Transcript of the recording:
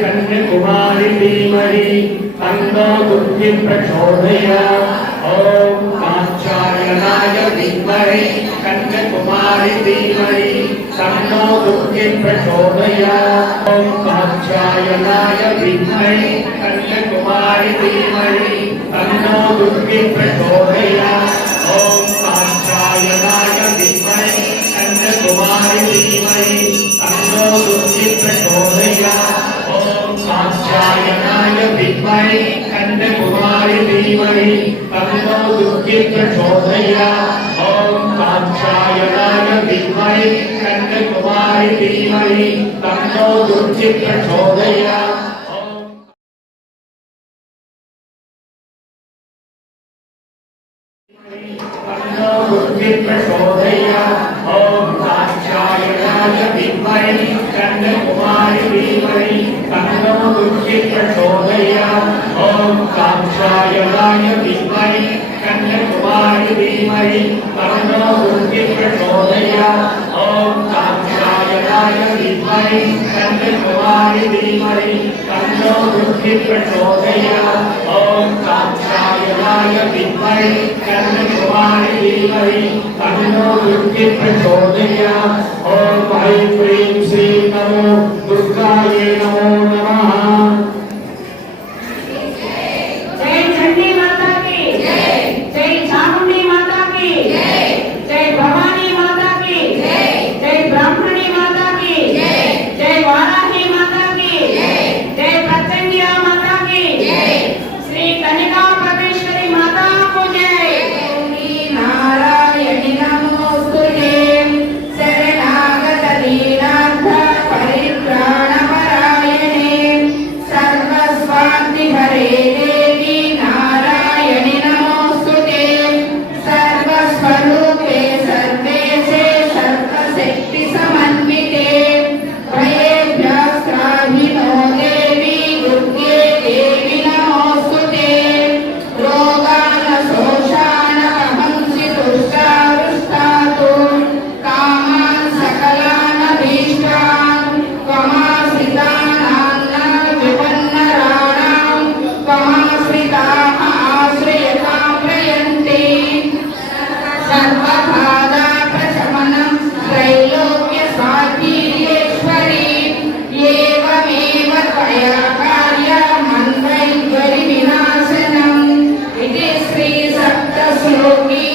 कन्याकुमारी धीमहि तन्नो दुर्गे प्रचोदयात्। ओम कात्यायनाय विद्महे कन्याकुमारी धीमहि तन्नो दुर्गे प्रचोदयात्। ओम कात्यायनाय विद्महे कन्याकुमारी धीमहि तन्नो दुर्गे प्रचोदयात्। ओम कात्यायनाय विद्महे कन्याकुमारी धीमहि तन्नो दुर्गे प्रचोदयात्। कात्यायनाय विद्महे कन्याकुमारी धीमहि तन्नो दुर्गे प्रचोदयात्। ओम कात्यायनाय विद्महे कन्याकुमारी धीमहि तन्नो दुर्गे प्रचोदयात्। तन्नो दुर्गे प्रचोदयात्। ओम कात्यायनाय विद्महे कन्याकुमारी धीमहि तन्नो दुर्गे प्रचोदयात्। ओम कात्यायनाय विद्महे कन्याकुमारी धीमहि तन्नो दुर्गे प्रचोदयात्। ओम कात्यायनाय विद्महे कन्याकुमारी धीमहि तन्नो दुर्गे प्रचोदयात्। ओम कात्यायनाय विद्महे कन्याकुमारी धीमहि तन्नो दुर्गे प्रचोदयात्। ओम ऐं ह्रीं श्रीं नमो दुर्गायै नमो नमः। जय चंडी माता की जय, जय चामुंडी माता की जय, जय भवानी माता की जय, जय ब्राह्मणी माता की जय, जय वाराही माता की जय, जय प्रत्यंगिया माता की जय, श्री कन्यका परमेश्वरी माता को जय। नारायणी नमोस्तुते शरणागत दीनार्थ परित्राणपरायणे सर्वस्वार्थ हरे देवी नारायणी नमोस्तुते सर्वस्वरूपे सर्वेशे सर्वशक्ति समन्विते भयेभ्यस्त्राहिनो देवी दुर्गे देवी नमोस्तुते रोगानशोषानहंसि तुष्टारुष्टातु कामान् सकलान् भीष्टान् त्वमाश्रितानां विपन्नराणां त्वमाश्रिताः आश्रयतां प्रयन्ति सर्वबाधा प्रशमनं त्रैलोक्यसाधीश्वरी एवमेव त्वया कार्यमन्वैर्विनाशनम् इति श्री सप्तश्लोकी